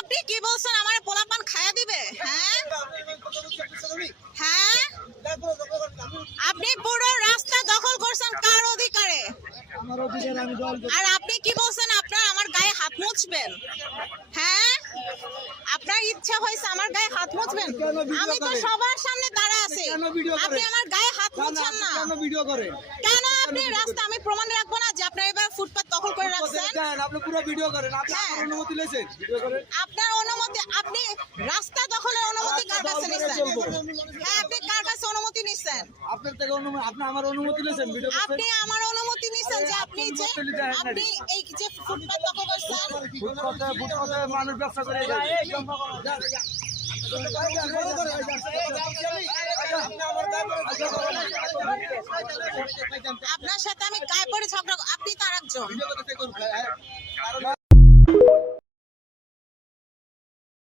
আপনি কি বলছেন? আমার পোলাপান খায়া দিবে? হ্যাঁ হ্যাঁ, আপনি পুরো রাস্তা দখল করছেন কার অধিকারে? আর আপনি কি বলছেন আপনার আমার গায়ে হাত মুছবেন? হ্যাঁ, আপনার ইচ্ছা হয়েছে আমার গায়ে হাত মুছবেন? আমি তো সবার সামনে দাঁড়া আছি, আপনি আমার গায়ে হাত মুছছেন না কেন? আপনি রাস্তা আমি প্রমাণ রাখবো না যে আপনার এবার ফুটপাত দখল করে রাখছেন? আপনার অনুমতি, আপনি রাস্তা দখলের অনুমতি কার কাছে নিছেন? হ্যাঁ, আপনি কার কাছে অনুমতি নিছেন? আপনার থেকে আপনি আমার অনুমতি নিয়েছেন ভিডিও করতে? আপনি আমার অনুমতি নিছেন যে আপনি এই যে ফুটপাত দখল করছেন? ফুটপাতে মানুষ ব্যবসা করে আপনার সাথে আমি গায়ে পড়ে ঝগড়া, আপনি তার একজন।